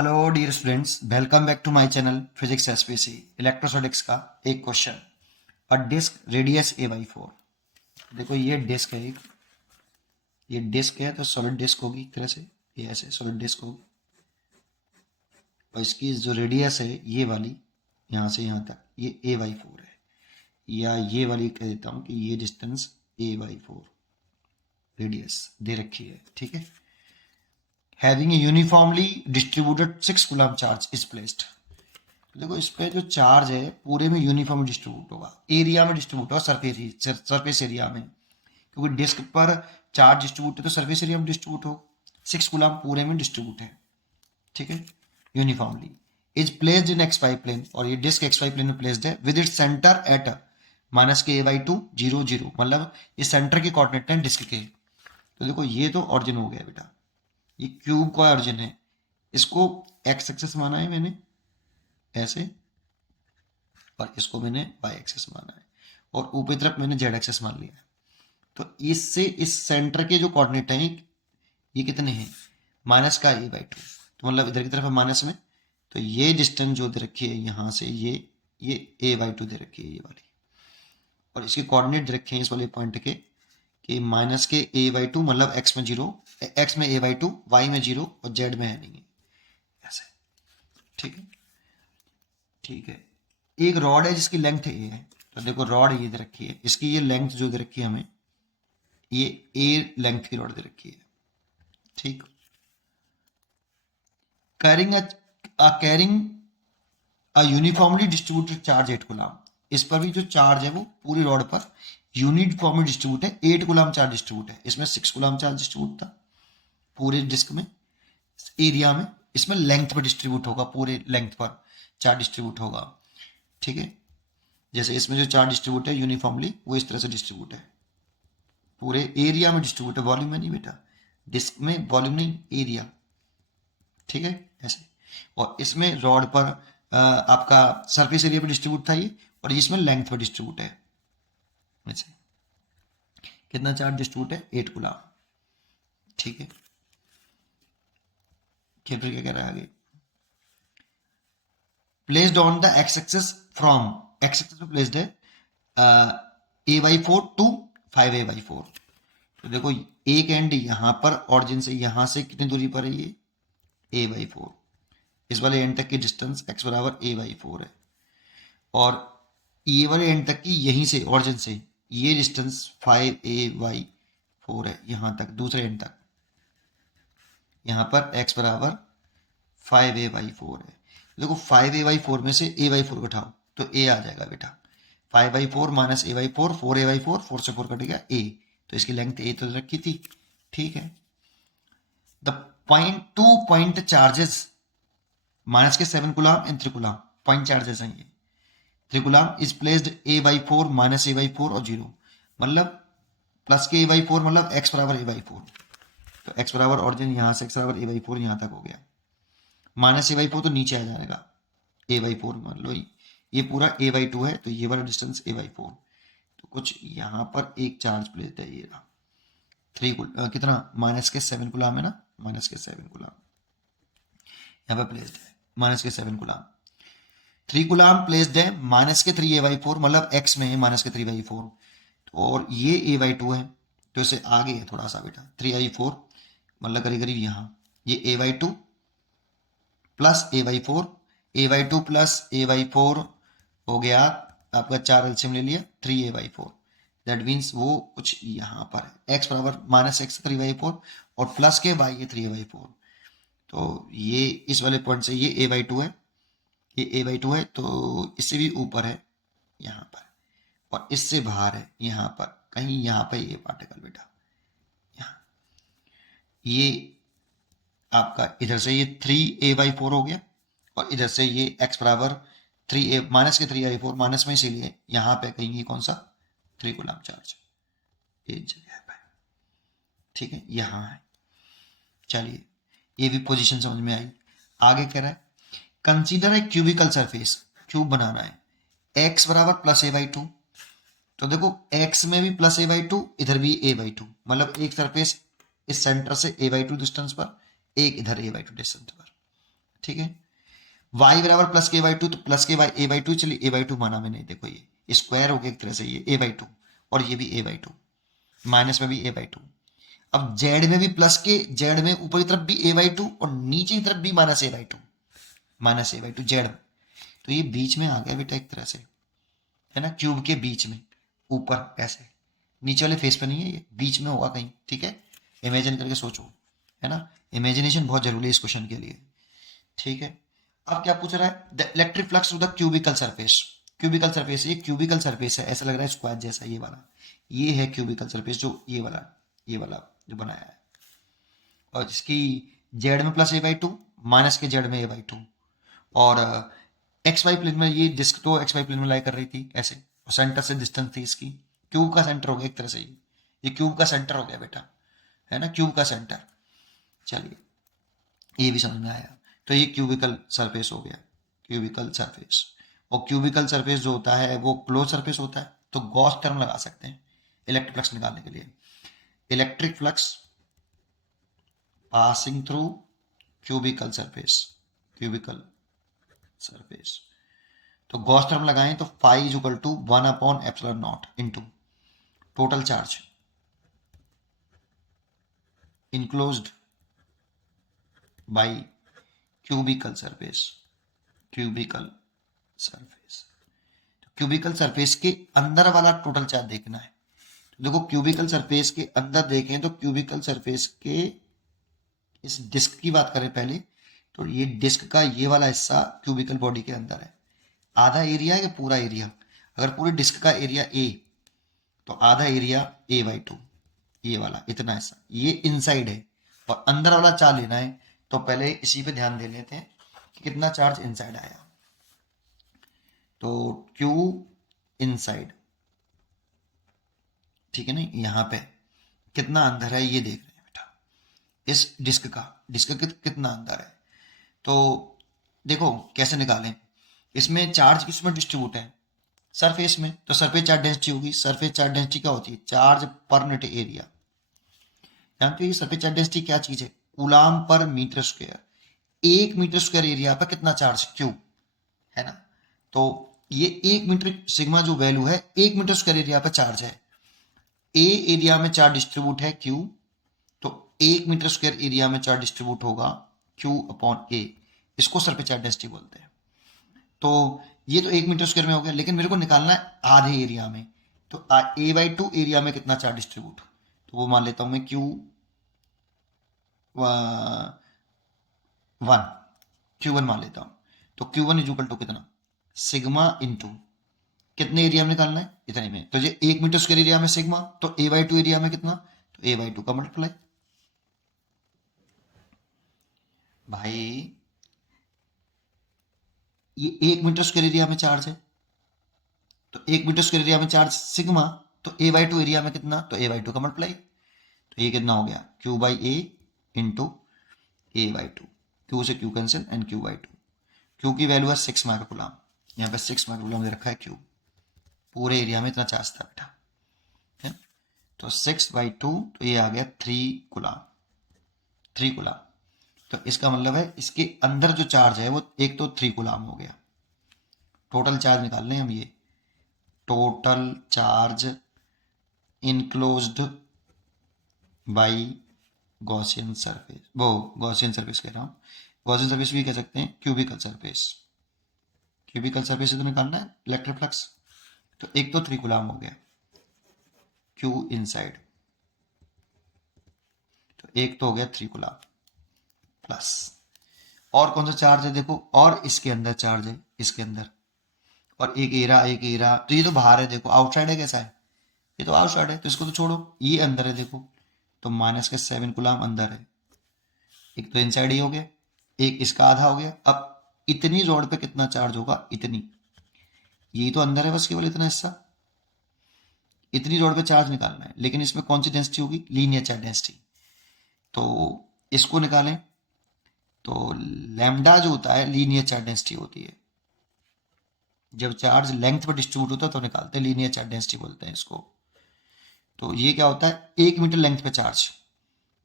Hello dear students, welcome back to my channel physics SPC. Electrostatics का एक question. A disc radius a by 4। देखो ये disc है, ये डिस्क है तो सॉलिड डिस्क होगी एक तरह से, ये ऐसे सॉलिड डिस्क होगी। और इसकी जो रेडियस है ये वाली, यहाँ से यहाँ तक ये a बाई 4 है, या ये वाली कह देता हूँ कि ये डिस्टेंस a बाई 4 रेडियस दे रखी है। ठीक है। Having a uniformly distributed 6 coulomb charge is placed. देखो इस पे जो चार्ज है पूरे में यूनिफॉर्म डिस्ट्रीब्यूट होगा, एरिया में डिस्ट्रीब्यूट होगा, सरफेस एरिया में, क्योंकि डिस्क पर चार्ज डिस्ट्रीब्यूट है तो सरफेस एरिया में डिस्ट्रीब्यूट हो। 6 कूलम पूरे में डिस्ट्रीब्यूट है। ठीक है। Uniformly is placed in X Y plane, और ये डिस्क एक्स वाई प्लेन में प्लेस्ड है with it centre at minus के a/2 0 0, मतलब ये सेंटर के कोऑर्डिनेट हैं डिस्क के। तो देखो ये तो ऑरिजिन हो गया बेटा, ये क्यूब का ऑरिजिन है, इसको एक्स एक्सेस माना है मैंने ऐसे, और इसको मैंने वाई एक्सेस माना है, और ऊपरी तरफ मैंने जेड एक्सेस मान लिया है। तो इससे इस सेंटर के जो कोऑर्डिनेट हैं ये कितने हैं, माइनस का a/2, तो मतलब इधर की तरफ है माइनस में, तो ये डिस्टेंस जो दे रखी है यहाँ से ये a/2 दे रखी है ये वाली, और इसके कोऑर्डिनेट दे रखे हैं इस वाले पॉइंट के कि माइनस के a/2, मतलब x में 0, x में a/2, y में 0 और z में है नहीं है ऐसे। ठीक है। ठीक है। एक रॉड है जिसकी लेंथ ए है, तो देखो रॉड ये दे रखी है, इसकी ये लेंथ जो दे रखी है हमें, ये ए लेंथ की रॉड दे रखी है। ठीक। Carrying a uniformly distributed charge 8 coulomb. इस पर भी जो चार्ज है वो पूरी रॉड पर यूनिफॉर्मली डिस्ट्रीब्यूट है, 8 कूलम चार्ज डिस्ट्रीब्यूट है। इसमें 6 कूलम चार्ज डिस्ट्रीब्यूट था पूरे डिस्क में, एरिया में। इसमें लेंथ पर डिस्ट्रीब्यूट होगा, पूरे लेंथ पर चार्ज डिस्ट्रीब्यूट होगा। ठीक है। जैसे इसमें जो चार्ज डिस्ट्रीब्यूट है यूनिफॉर्मली, वो इस तरह से डिस्ट्रीब्यूट है, पूरे एरिया में डिस्ट्रीब्यूट है, वॉल्यूम में नहीं बेटा, डिस्क में वॉल्यूम नहीं, एरिया। ठीक है ऐसे। और इसमें रॉड पर आपका सरफेस एरिया पर डिस्ट्रीब्यूट था ये, और इसमें लेंथ पर डिस्ट्रीब्यूट है ऐसे। कितना चार्ज डिस्ट्रीब्यूट है, 8 कूलम। ठीक है। फिर क्या कह रहा है आगे, placed on the x axis, from x axis में प्लेस्ड है a/4 टू 5a/4। तो देखो एक एंड यहां पर ऑरिजिन से, यहां से कितनी दूरी पर है ये a/4, इस वाले एंड तक की डिस्टेंस x बराबर a/4 है, और ये वाले एंड तक की यहीं से ऑरिजिन से ये डिस्टेंस 5a/4 है, यहां तक दूसरे एंड तक। यहां पर x बराबर 5a/4 है। देखो 5a/4 में से a/4 घटाओ तो a आ जाएगा बेटा, 5/4 माइनस a/4, 4a/4, 4 से 4 कट गया a, तो इसकी लेंथ a तो रखी थी। ठीक है। द पॉइंट चार्जेस माइनस के 7 कूलम इन 3 कूलम, पॉइंट चार्जेस हैं ये। 3 coulomb is placed a/4 minus a/4 और 0, मतलब प्लस के a/4, मतलब x बराबर a/4, तो x बराबर ऑरिजिन यहाँ से x बराबर a/4 यहाँ तक हो गया, माइनस a/4 तो नीचे आ जाएगा, a/4 मान लो ये पूरा a/2 है, तो ये वाला डिस्टेंस a/4, तो कुछ यहाँ पर एक चार्ज प्लेस है, ये रहा 3 कितना, माइनस के 7 कूलम है ना, माइनस के 7 कूलम यहाँ पे प्लेस्ड है, माइनस के 7 कूलम। 3 कूलम प्लेस्ड है माइनस के 3a/4, मतलब x में है माइनस के 3/4, और ये a/2 है, तो इससे आगे है थोड़ा सा बेटा 3/4, मतलब करीब करीब यहाँ ये a/2 plus a/4, a/2 plus a/4 हो गया आपका, 4 एलसीएम ले लिया 3a/4, दैट मीन्स वो कुछ यहाँ पर है, x बराबर माइनस एक्स 3/4 और प्लस के y ये 3a/4, तो ये इस वाले पॉइंट से ये a/2 है, ये a/2 है, तो इससे भी ऊपर है यहाँ पर, और इससे बाहर है यहाँ पर कहीं, यहाँ पर ये पार्टिकल बेटा, यहाँ ये आपका इधर से ये 3a/4 हो गया, और इधर से ये x बराबर 3a माइनस के 3a/4, माइनस में इसीलिए यहाँ पे कहीं ये कौन सा 3 कूलम चार्ज एक जगह पे। ठीक है, यहाँ है। चलिए ये भी पोजीशन समझ में आई। आगे कह रहा है consider a cubical surface, cube बनाना है, x बराबर प्लस a/2, तो देखो x में भी प्लस a/2, इधर भी a/2, मतलब एक सरफेस इस सेंटर से a/2 डिस्टेंस पर, एक इधर a/2 डिस्टेंस पर। ठीक है। y बराबर प्लस के बाई टू, तो प्लस के बाई ए बाई टू, चलिए ए बाई टू माना मैंने, देखो ये स्क्वायर हो गया एक तरह से, ये ए बाई टू और ये भी ए बाई टू, माइनस में भी ए बाई टू। अब जेड में भी प्लस के, जेड में ऊपर की तरफ भी ए बाई टू और नीचे की तरफ भी minus A by to, minus A by to Z में। तो ये बीच में आ गया बेटा एक तरह से, है ना, क्यूब के बीच में, ऊपर ऐसे, नीचे वाले फेस पे नहीं है, ये बीच में होगा कहीं, ठीक है। इमेजिन करके सोचो, है ना, इमेजिनेशन बहुत जरूरी है इस क्वेश्चन के लिए, ठीक है। अब क्या पूछ रहा है, the electric flux to the cubical surface. Cubical surface, ये क्यूबिकल सरफेस है, ऐसा लग रहा है स्क्वायर जैसा, ये वाला, ये है क्यूबिकल सरफेस, जो ये वाला जो बनाया है, और इसकी जेड में plus A by to, minus के जेड में ए बाई टू, और एक्स वाई प्लेन में ये डिस्क तो एक्स वाई प्लेन में लाई कर रही थी ऐसे, और सेंटर से डिस्टेंस थी इसकी, क्यूब का सेंटर हो गया एक तरह से, ये क्यूब का सेंटर हो गया बेटा, है ना, क्यूब का सेंटर। चलिए ये भी समझ में आया। तो ये क्यूबिकल सरफेस हो गया, क्यूबिकल सरफेस। और क्यूबिकल सरफेस जो होता है वो क्लोज सरफेस होता है, तो गॉस टर्म लगा सकते हैं इलेक्ट्रिक फ्लक्स निकालने के लिए। Electric flux passing through cubical surface, cubical surface, तो गॉस टर्म लगाएं तो phi is equal to 1/ε0 into total charge enclosed by cubical surface, cubical surface. तो क्यूबिकल सरफेस के अंदर वाला टोटल चार्ज देखना है। तो देखो क्यूबिकल सरफेस के अंदर देखें तो क्यूबिकल सरफेस के इस डिस्क की बात करें पहले, तो ये डिस्क का ये वाला हिस्सा क्यूबिकल बॉडी के अंदर है। आधा एरिया है या पूरा एरिया, अगर पूरे डिस्क का एरिया ए, तो आधा एरिया ए बाई टू, ये वाला इतना हिस्सा ये इनसाइड है, और अंदर वाला चार्ज लेना है, तो पहले इसी पे ध्यान दे लेते हैं कि कितना चार्ज इनसाइड आया। तो क्यू इनसाइड, ठीक है ना, यहाँ पे कितना अंदर है ये देख रहे हैं बेटा, इस डिस्क का कितना अंदर है। तो देखो कैसे निकालें, इसमें चार्ज किसमें डिस्ट्रीब्यूट है, सरफेस में, तो सरफेस चार्ज डेंसिटी होगी। सरफेस चार्ज डेंसिटी क्या होती है, चार्ज पर यूनिट एरिया। जानते हो ये सरफेस चार्ज डेंसिटी क्या चीज है, कूलाम पर metre square. 1 metre square area पर कितना चार्ज, क्यू, है ना। तो ये 1 मीटर सिग्मा जो वैल्यू है, 1 मीटर स्क्वायर एरिया पर चार्ज है। ए एरिया में चार्ज डिस्ट्रीब्यूट है क्यू, तो 1 मीटर स्क्वायर एरिया में चार्ज डिस्ट्रीब्यूट होगा क्यू अपॉन ए, इसको सरफेस चार्ज डेंसिटी बोलते हैं। तो ये तो 1 मीटर स्क्वायर में हो गया, लेकिन मेरे को निकालना है आधे एरिया में, तो ए बाई टू एरिया में कितना चार्ज डिस्ट्रीब्यूट, तो वो मान लेता हूं मैं क्यू 1, Q1 मान लेता हूं। तो Q1 इज इक्वल टू कितना, सिग्मा इंटू कितने एरिया में निकालना है, इतने में, तो ये 1 मीटर स्क्वायर एरिया में सिग्मा, तो ए बाई टू एरिया में कितना, तो ए बाई टू का मल्टीप्लाई। भाई ये 1 मीटर स्क्वायर एरिया में चार्ज है, तो 1 मीटर स्क्वायर एरिया में चार्ज सिग्मा, तो ए बाई टू एरिया में कितना, तो ए बाई टू का मल्टीप्लाई। तो ये कितना हो गया, Q by A into A by two, Q से Q cancel and Q by two. Q की वैल्यू है 6 माइक्रोकूलम, यहाँ पे 6 माइक्रोकूलम दे रखा है क्यू, पूरे एरिया में इतना चार्ज था बेटा, है। तो 6/2, तो ये आ गया 3 कूलम। तो इसका मतलब है इसके अंदर जो चार्ज है वो एक तो 3 कूलम हो गया। टोटल चार्ज निकाल लें हम, ये total charge enclosed by Gaussian surface, वो गॉसियन सरफेस कह रहा हूँ, गॉसियन सरफेस भी कह सकते हैं, क्यूबिकल सरफेस, क्यूबिकल सरफेस से तो निकालना है इलेक्ट्रिक फ्लक्स। तो एक तो 3 कूलम हो गया क्यू इनसाइड, तो एक तो हो गया 3 कूलम प्लस, और कौन सा चार्ज है देखो, और इसके अंदर चार्ज है, इसके अंदर, और एक एरा, तो ये तो बाहर है, देखो आउटसाइड है, कैसा है, ये तो आउटसाइड है, तो इसको तो छोड़ो, ये अंदर है देखो, तो माइनस के 7 कूलम अंदर है, एक तो इनसाइड ही हो गया, एक इसका आधा हो गया। अब इतनी रोड पे कितना चार्ज होगा, इतनी, यही तो अंदर है बस केवल इतना हिस्सा, इतनी रोड पे चार्ज निकालना है, लेकिन इसमें कौन सी डेंसिटी होगी, लीनियर चार्ज डेंसिटी। तो इसको निकालें तो लैम्डा जो होता है लीनियर चार्ज डेंसिटी होती है, जब चार्ज लेंथ पर डिस्ट्रीब्यूट होता है तो निकालते हैं, लीनियर चार्ज डेंसिटी बोलते हैं इसको। तो ये क्या होता है, 1 मीटर लेंथ पे चार्ज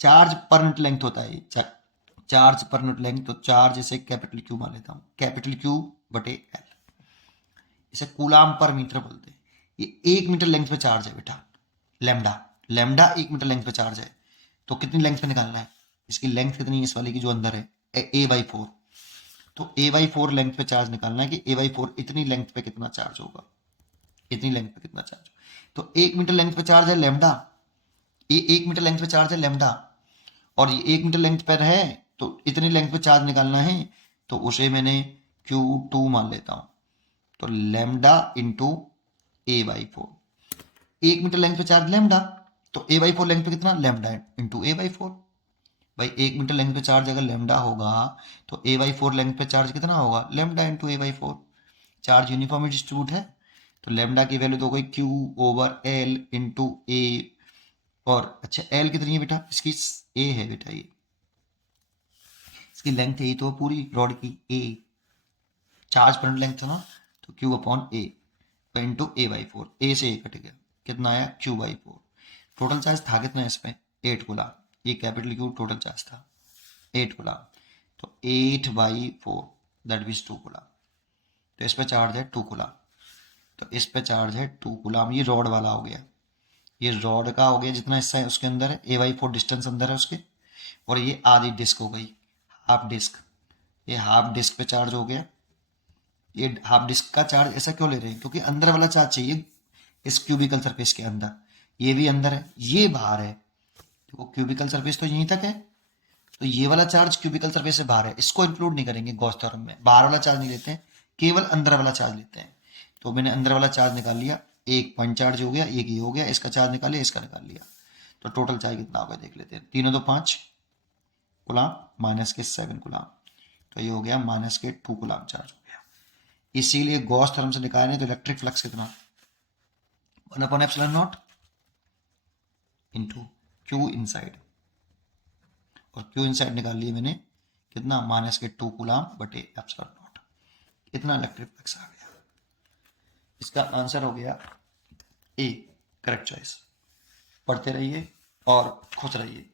पर यूनिट लेंथ होता है चार्ज पर यूनिट लेंथ, तो चार्ज इसे कैपिटल क्यू मान लेता हूँ, कैपिटल क्यू बटे एल। इसे कूलाम पर मीटर बोलते हैं। ये 1 मीटर लेंथ पे चार्ज है बेटा, लेमडा, लेमडा 1 मीटर लेंथ पे चार्ज है। तो कितनी लेंथ पे निकालना है, इसकी लेंथ कितनी है इस वाले की जो अंदर है, a/4। तो a/4 लेंथ पे चार्ज निकालना है कि a/4 इतनी लेंथ पे कितना चार्ज होगा, इतनी लेंथ पे कितना चार्ज। तो 1 मीटर लेंथ पे चार्ज है लेमडा, ये 1 मीटर लेंथ पे चार्ज है लेमडा, और ये 1 मीटर लेंथ पर है, तो इतनी लेंथ पे चार्ज निकालना है, तो उसे मैंने Q2 मान लेता हूँ। तो lambda into a/4, 1 metre length पे चार्ज लेमडा, तो a/4 लेंथ पे कितना, लेमडा इंटू a/4। भाई 1 मीटर लेंथ पे चार्ज अगर लेमडा होगा तो a/4 लेंथ पे चार्ज कितना होगा, lambda into a/4। Charge uniformly distribute है, तो लेमडा की वैल्यू तो हो गई Q/L इंटू ए। और अच्छा L कितनी है बेटा, इसकी a है बेटा, ये इसकी लेंथ है तो पूरी रॉड की a, चार्ज पर लेंथ है ना, तो Q/A इंटू a/4, a से a कट गया, कितना आया Q/4। टोटल चार्ज था कितना इस पे, 8 गुलाम, ये कैपिटल Q टोटल चार्ज था 8 गुलाम, तो 8/4 दैट मीन्स 2 गुलाम। तो इस पे चार्ज है 2 गुलाम, तो इस पे चार्ज है 2 गुलाम। ये रॉड वाला हो गया, ये रॉड का हो गया जितना हिस्सा है उसके अंदर है, a/4 डिस्टेंस अंदर है उसके, और ये आधी डिस्क हो गई, हाफ डिस्क, ये हाफ डिस्क पे चार्ज हो गया। ये हाफ डिस्क का चार्ज ऐसा क्यों ले रहे हैं, क्योंकि अंदर वाला चार्ज चाहिए इस क्यूबिकल सरफेस के अंदर, ये भी अंदर है, ये बाहर है। देखो क्यूबिकल सरफेस तो यहीं तक है, तो ये वाला चार्ज क्यूबिकल सरफेस से बाहर है, इसको इंक्लूड नहीं करेंगे गॉस थ्योरम में, बाहर वाला चार्ज नहीं लेते हैं, केवल अंदर वाला चार्ज लेते हैं। तो मैंने अंदर वाला चार्ज निकाल लिया, एक पॉइंट चार्ज हो गया, एक ये हो गया, इसका चार्ज निकाल लिया, इसका निकाल लिया। तो टोटल चार्ज कितना होगा देख लेते हैं, 3 2 5 गुलाम माइनस के 7 गुलाम, तो ये हो गया माइनस के 2 गुलाम चार्ज हो गया। इसीलिए गॉस थ्योरम से निकालने तो इलेक्ट्रिक फ्लक्स कितना, 1/ε0 इंटू क्यू इनसाइड, और क्यू इनसाइड निकाल लिए मैंने कितना, माइनस के 2 गुलाम बटे ε0, इतना इलेक्ट्रिक फ्लक्स आ गया। इसका आंसर हो गया ए, करेक्ट चॉइस। पढ़ते रहिए और खुश रहिए।